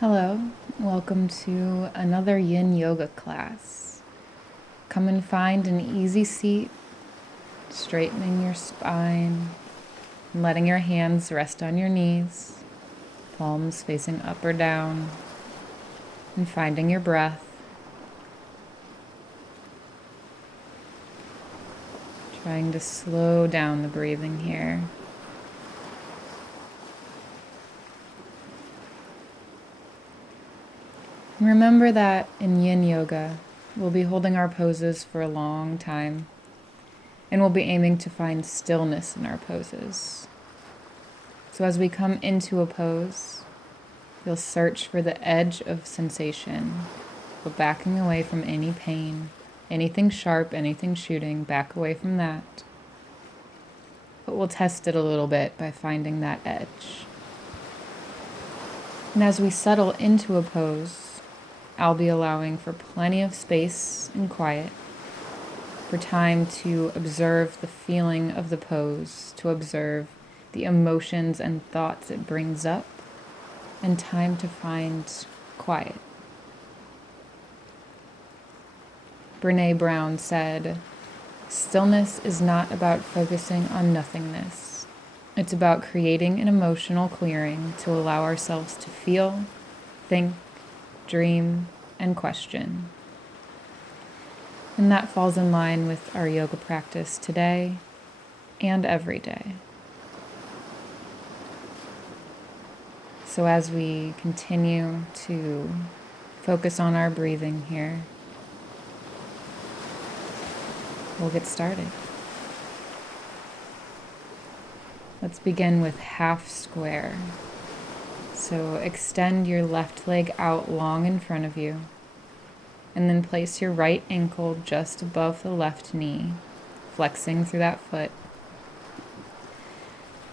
Hello, welcome to another Yin Yoga class. Come and find an easy seat, straightening your spine, and letting your hands rest on your knees, palms facing up or down, and finding your breath. Trying to slow down the breathing here. And remember that in Yin Yoga, we'll be holding our poses for a long time, and we'll be aiming to find stillness in our poses. So as we come into a pose, you'll search for the edge of sensation, but backing away from any pain, anything sharp, anything shooting, back away from that. But we'll test it a little bit by finding that edge. And as we settle into a pose, I'll be allowing for plenty of space and quiet, for time to observe the feeling of the pose, to observe the emotions and thoughts it brings up, and time to find quiet. Brené Brown said, "Stillness is not about focusing on nothingness. It's about creating an emotional clearing to allow ourselves to feel, think, dream, and question." And that falls in line with our yoga practice today and every day. So as we continue to focus on our breathing here, we'll get started. Let's begin with half square. So extend your left leg out long in front of you, and then place your right ankle just above the left knee, flexing through that foot.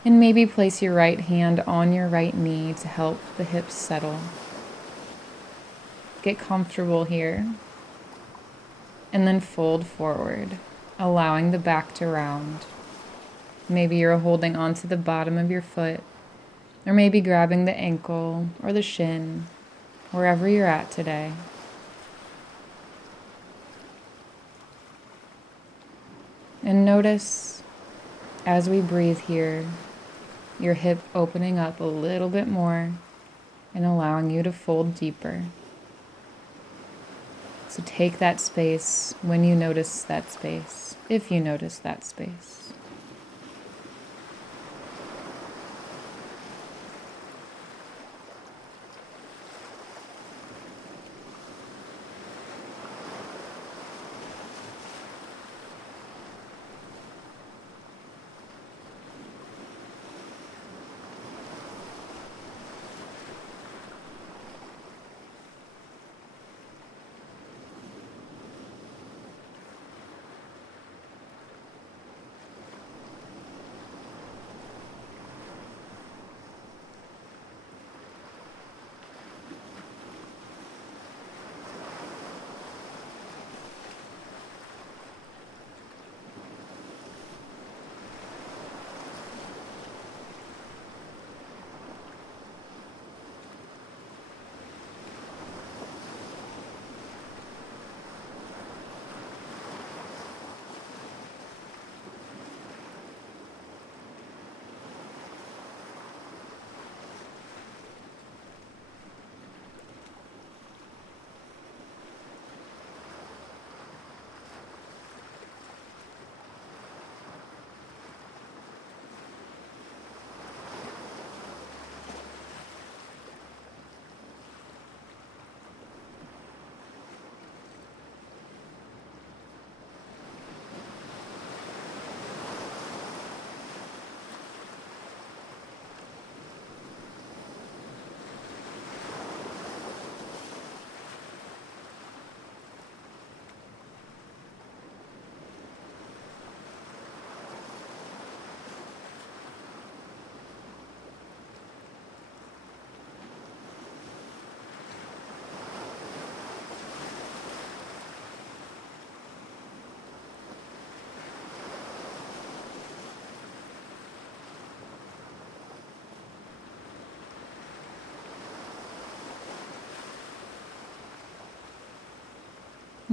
And maybe place your right hand on your right knee to help the hips settle. Get comfortable here, and then fold forward, allowing the back to round. Maybe you're holding onto the bottom of your foot, or maybe grabbing the ankle or the shin, wherever you're at today. And notice, as we breathe here, your hip opening up a little bit more and allowing you to fold deeper. So take that space when you notice that space, if you notice that space.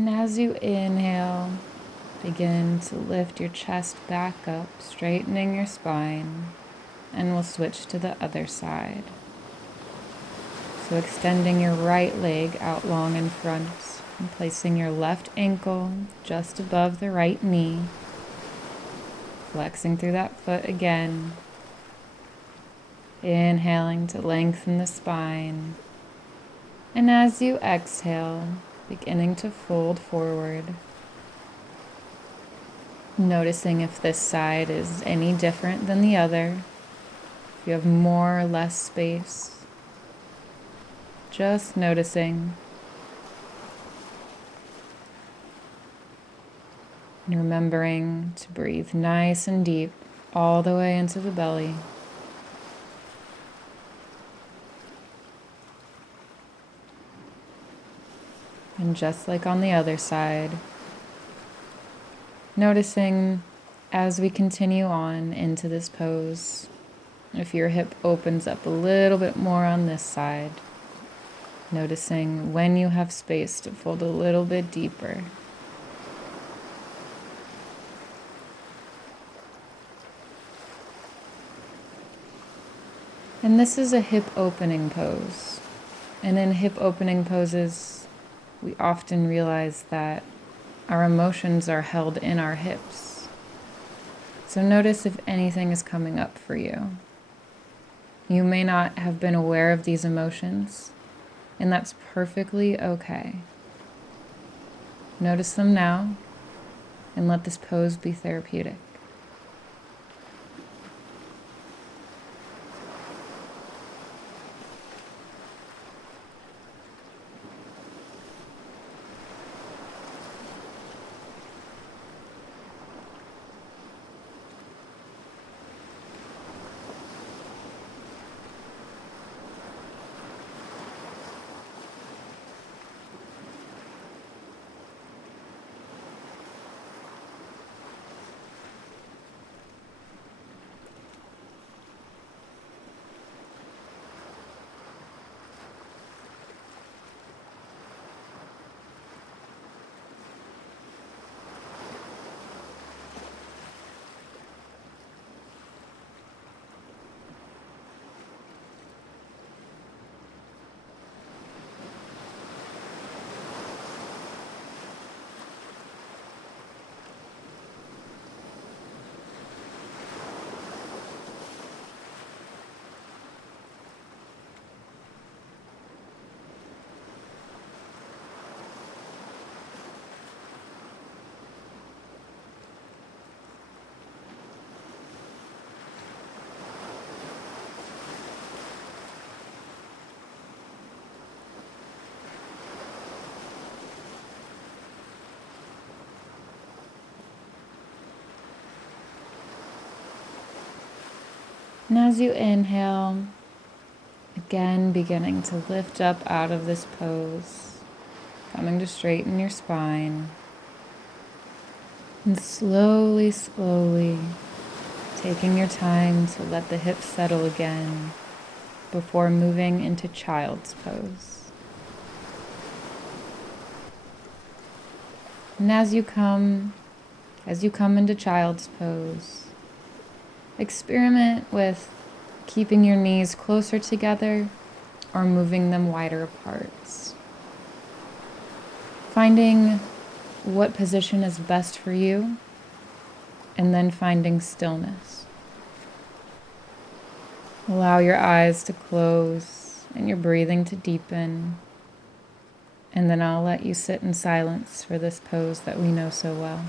And as you inhale, begin to lift your chest back up, straightening your spine, and we'll switch to the other side. So extending your right leg out long in front and placing your left ankle just above the right knee, flexing through that foot again, inhaling to lengthen the spine, and as you exhale, beginning to fold forward, noticing if this side is any different than the other, if you have more or less space. Just noticing. And remembering to breathe nice and deep all the way into the belly. And just like on the other side, noticing as we continue on into this pose, if your hip opens up a little bit more on this side, noticing when you have space to fold a little bit deeper. And this is a hip opening pose. And in hip opening poses, we often realize that our emotions are held in our hips. So notice if anything is coming up for you. You may not have been aware of these emotions, and that's perfectly okay. Notice them now, and let this pose be therapeutic. And as you inhale, again beginning to lift up out of this pose, coming to straighten your spine, and slowly, slowly taking your time to let the hips settle again before moving into child's pose. And as you come into child's pose, experiment with keeping your knees closer together or moving them wider apart. Finding what position is best for you, and then finding stillness. Allow your eyes to close and your breathing to deepen, and then I'll let you sit in silence for this pose that we know so well.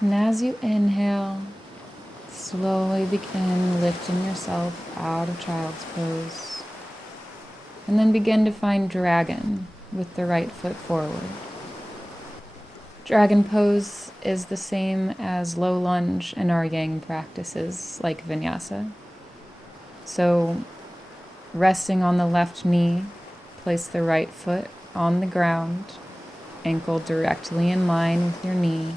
And as you inhale, slowly begin lifting yourself out of child's pose. And then begin to find dragon with the right foot forward. Dragon pose is the same as low lunge in our yang practices like vinyasa. So resting on the left knee, place the right foot on the ground, ankle directly in line with your knee.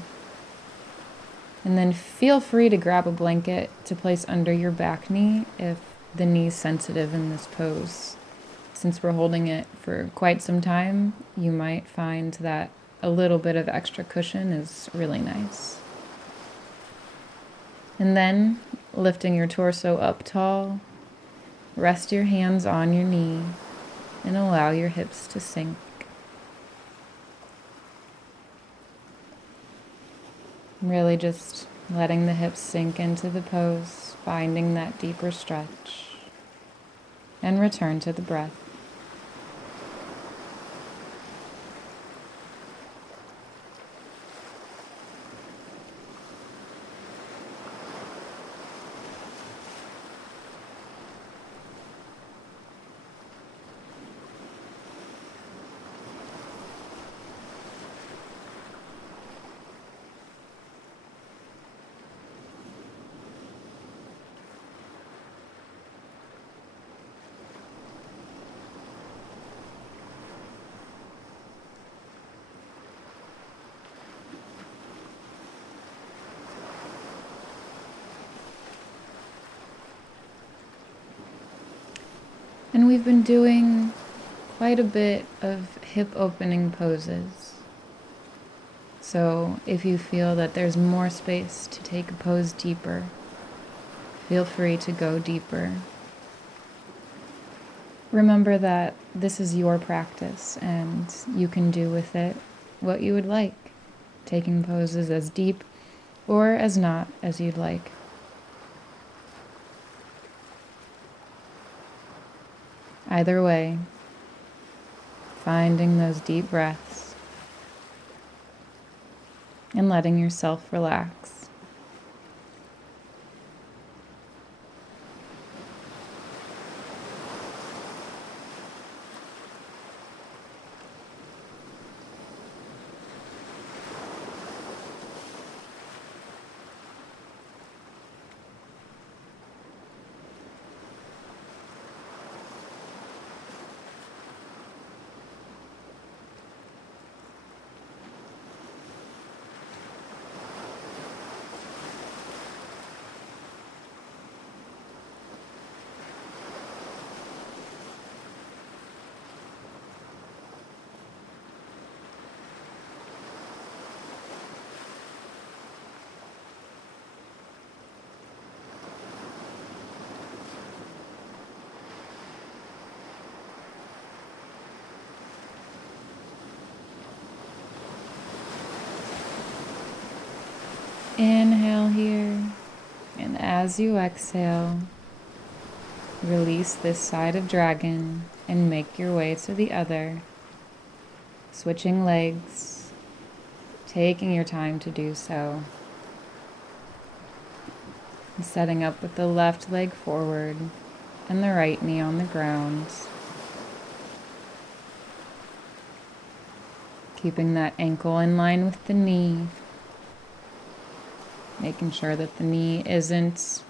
And then feel free to grab a blanket to place under your back knee if the knee's sensitive in this pose. Since we're holding it for quite some time, you might find that a little bit of extra cushion is really nice. And then, lifting your torso up tall, rest your hands on your knee and allow your hips to sink. Really just letting the hips sink into the pose, finding that deeper stretch, and return to the breath. And we've been doing quite a bit of hip opening poses. So if you feel that there's more space to take a pose deeper, feel free to go deeper. Remember that this is your practice and you can do with it what you would like, taking poses as deep or as not as you'd like. Either way, finding those deep breaths and letting yourself relax. Inhale here, and as you exhale, release this side of dragon and make your way to the other, switching legs, taking your time to do so. And setting up with the left leg forward and the right knee on the ground. Keeping that ankle in line with the knee. Making sure that the knee isn't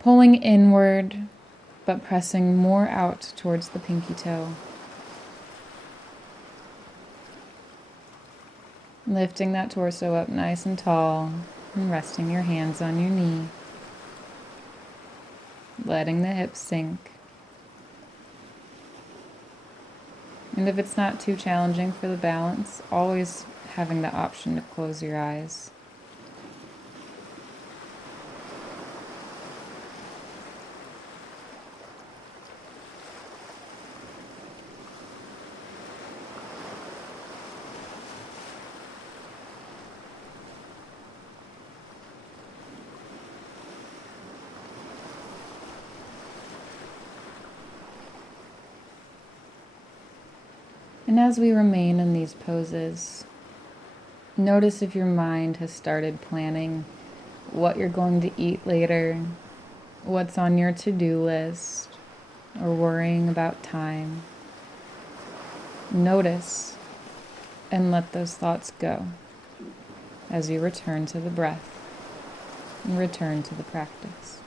pulling inward, but pressing more out towards the pinky toe. Lifting that torso up nice and tall and resting your hands on your knee. Letting the hips sink. And if it's not too challenging for the balance, always having the option to close your eyes. And as we remain in these poses, Notice if your mind has started planning what you're going to eat later, what's on your to-do list, or worrying about time. Notice and let those thoughts go as you return to the breath and return to the practice.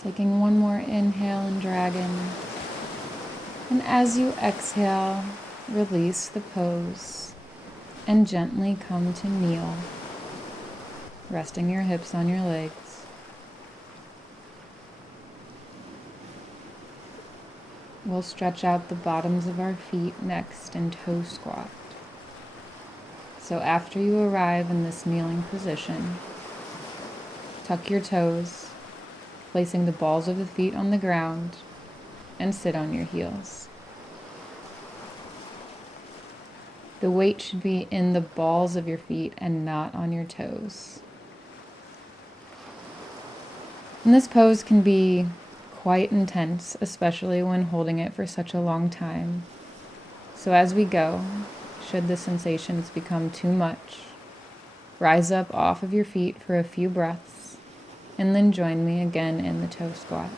Taking one more inhale in dragon. And as you exhale, release the pose and gently come to kneel, resting your hips on your legs. We'll stretch out the bottoms of our feet next in toe squat. So after you arrive in this kneeling position, tuck your toes, placing the balls of the feet on the ground, and sit on your heels. The weight should be in the balls of your feet and not on your toes. And this pose can be quite intense, especially when holding it for such a long time. So as we go, should the sensations become too much, rise up off of your feet for a few breaths, and then join me again in the toe squat.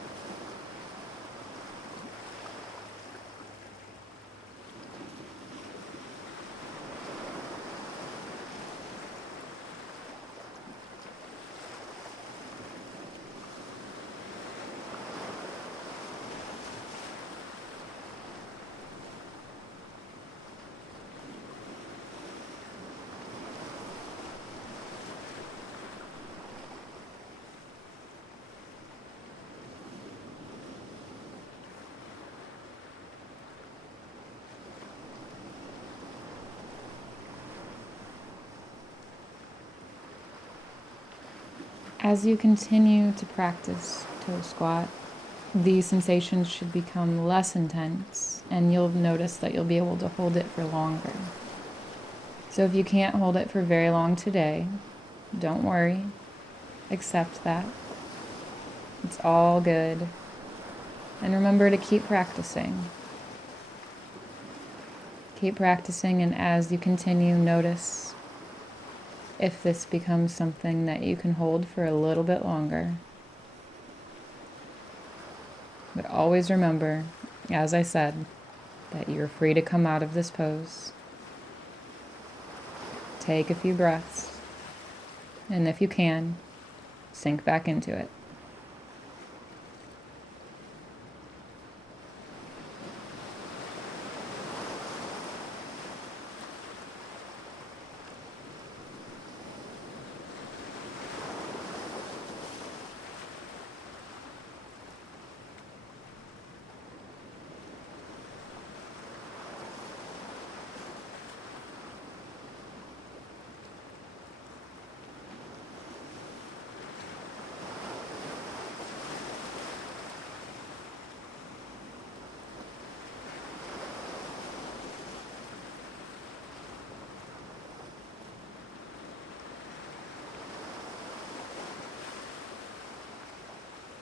As you continue to practice toe squat, these sensations should become less intense, and you'll notice that you'll be able to hold it for longer. So if you can't hold it for very long today, don't worry. Accept that. It's all good. And remember to keep practicing. Keep practicing, and as you continue, notice if this becomes something that you can hold for a little bit longer. But always remember, as I said, that you're free to come out of this pose. Take a few breaths, and if you can, sink back into it.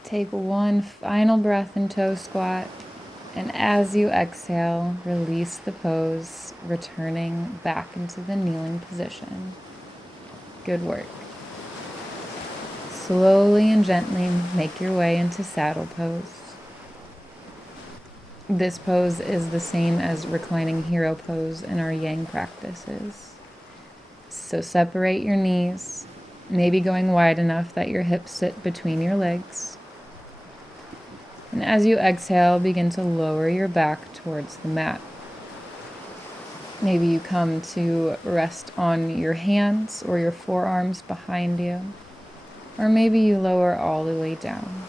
Take one final breath in toe squat. And as you exhale, release the pose, returning back into the kneeling position. Good work. Slowly and gently make your way into saddle pose. This pose is the same as reclining hero pose in our yang practices. So separate your knees, maybe going wide enough that your hips sit between your legs. And as you exhale, begin to lower your back towards the mat. Maybe you come to rest on your hands or your forearms behind you, or maybe you lower all the way down.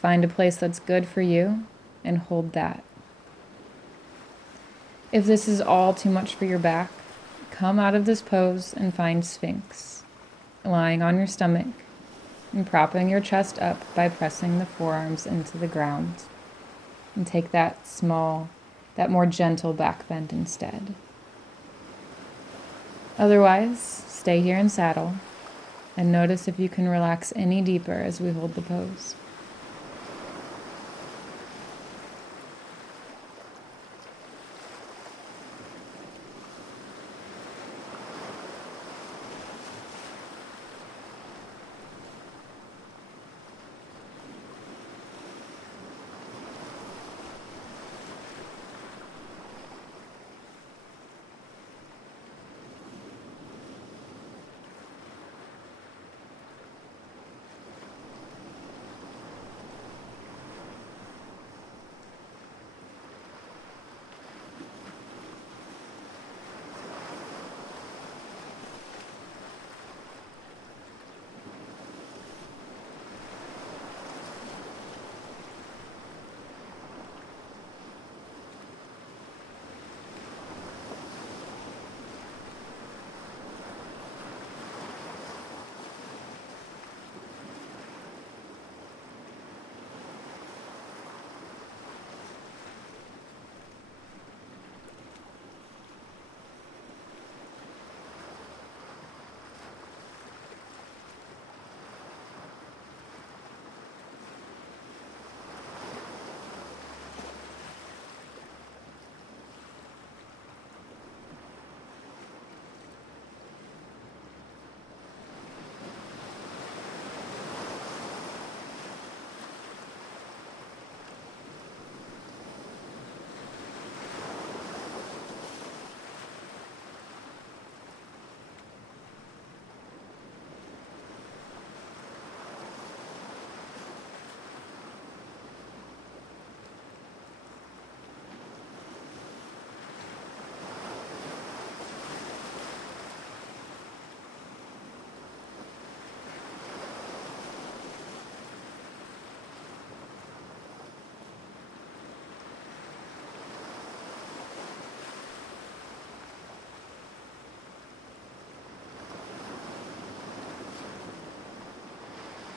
Find a place that's good for you and hold that. If this is all too much for your back, come out of this pose and find Sphinx, lying on your stomach and propping your chest up by pressing the forearms into the ground. And take that more gentle back bend instead. Otherwise, stay here in saddle and notice if you can relax any deeper as we hold the pose.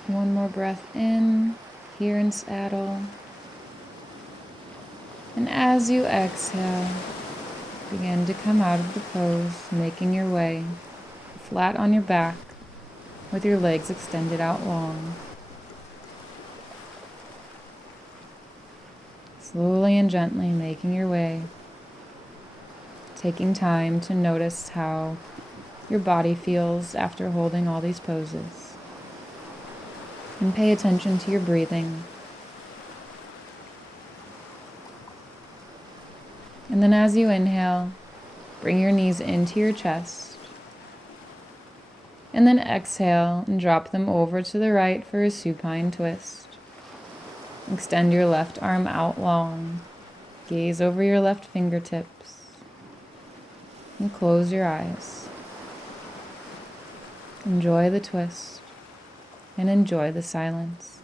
One more breath in, here in saddle. And as you exhale, begin to come out of the pose, making your way flat on your back with your legs extended out long. Slowly and gently making your way, taking time to notice how your body feels after holding all these poses. And pay attention to your breathing. And then as you inhale, bring your knees into your chest. And then exhale and drop them over to the right for a supine twist. Extend your left arm out long. Gaze over your left fingertips. And close your eyes. Enjoy the twist. And enjoy the silence.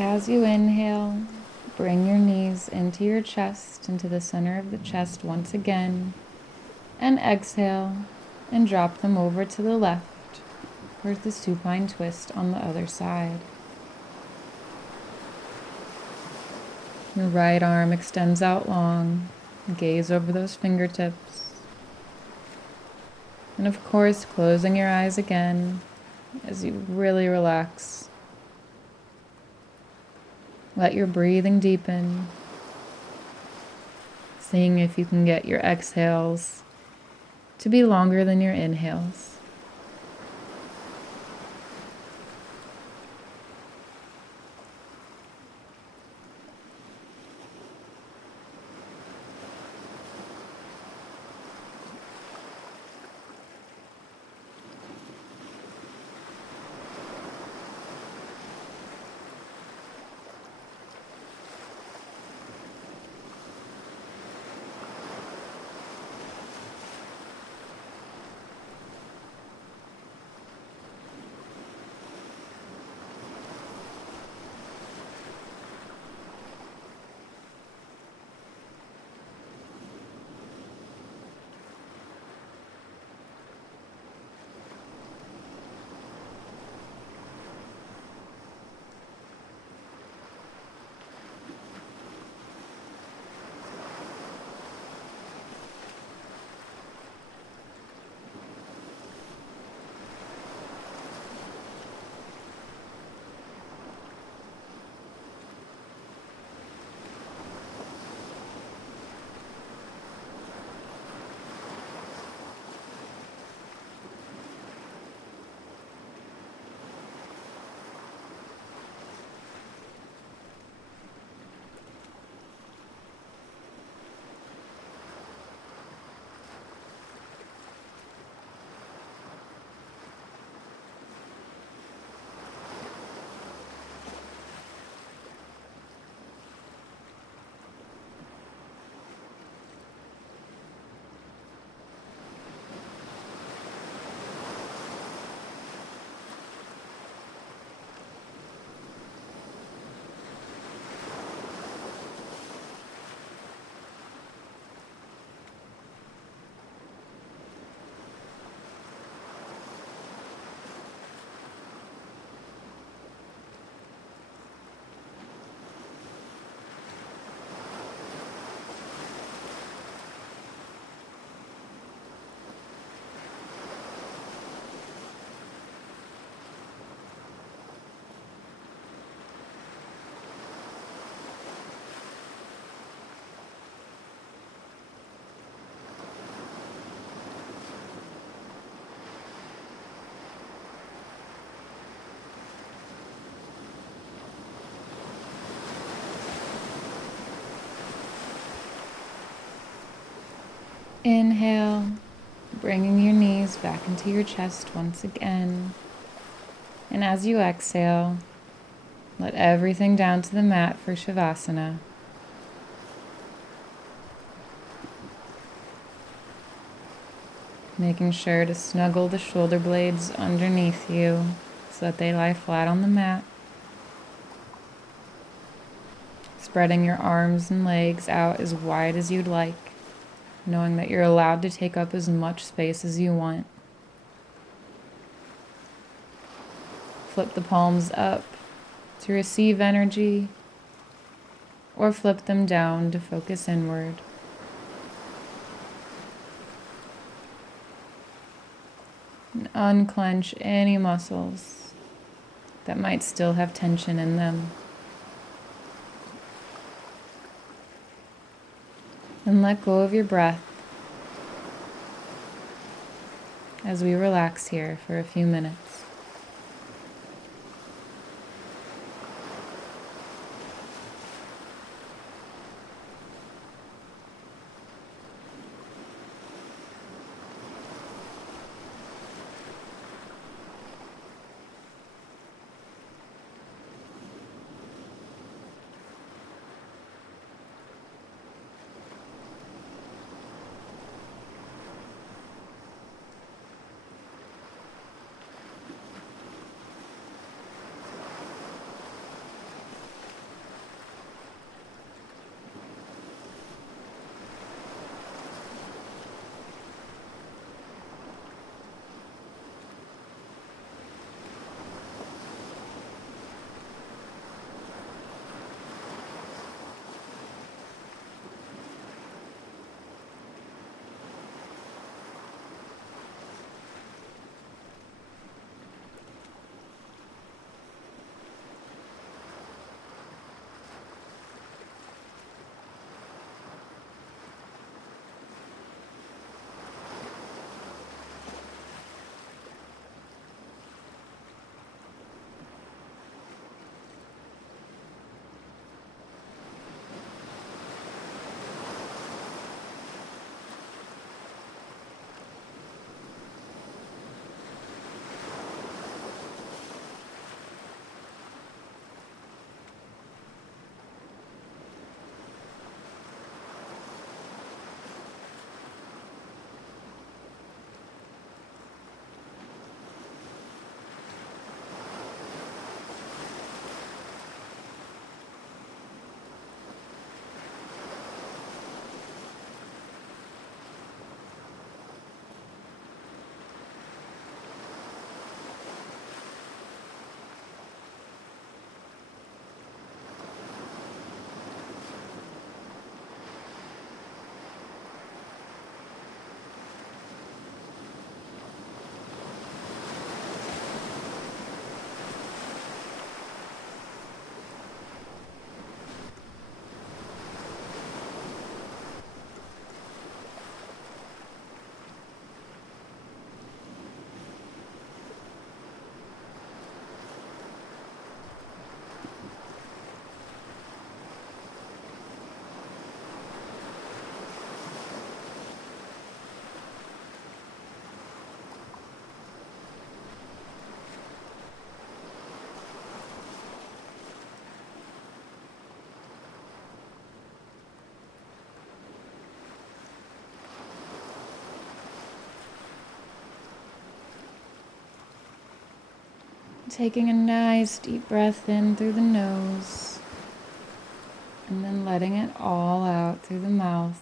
As you inhale, bring your knees into your chest, into the center of the chest once again, and exhale and drop them over to the left towards the supine twist on the other side. Your right arm extends out long, gaze over those fingertips, and of course closing your eyes again as you really relax. Let your breathing deepen, seeing if you can get your exhales to be longer than your inhales. Inhale, bringing your knees back into your chest once again. And as you exhale, let everything down to the mat for Shavasana. Making sure to snuggle the shoulder blades underneath you so that they lie flat on the mat. Spreading your arms and legs out as wide as you'd like, knowing that you're allowed to take up as much space as you want. Flip the palms up to receive energy, or flip them down to focus inward. And unclench any muscles that might still have tension in them. And let go of your breath as we relax here for a few minutes. Taking a nice deep breath in through the nose, and then letting it all out through the mouth.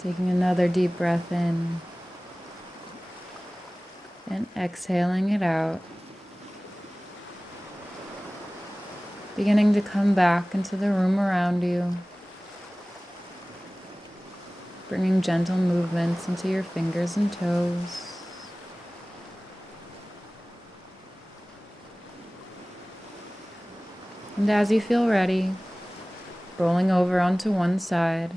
Taking another deep breath in, and exhaling it out. Beginning to come back into the room around you. Bringing gentle movements into your fingers and toes. And as you feel ready, rolling over onto one side.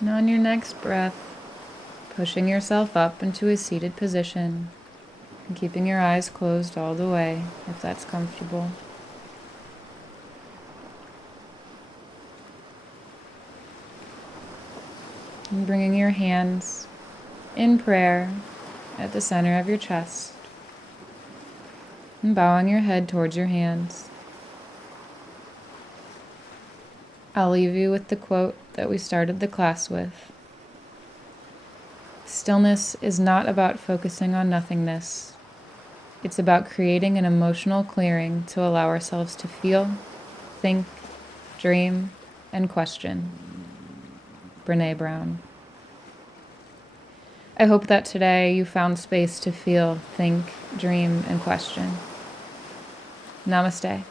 And on your next breath, pushing yourself up into a seated position and keeping your eyes closed all the way if that's comfortable. And bringing your hands in prayer at the center of your chest and bowing your head towards your hands. I'll leave you with the quote that we started the class with. Stillness is not about focusing on nothingness. It's about creating an emotional clearing to allow ourselves to feel, think, dream, and question. Brené Brown. I hope that today you found space to feel, think, dream, and question. Namaste.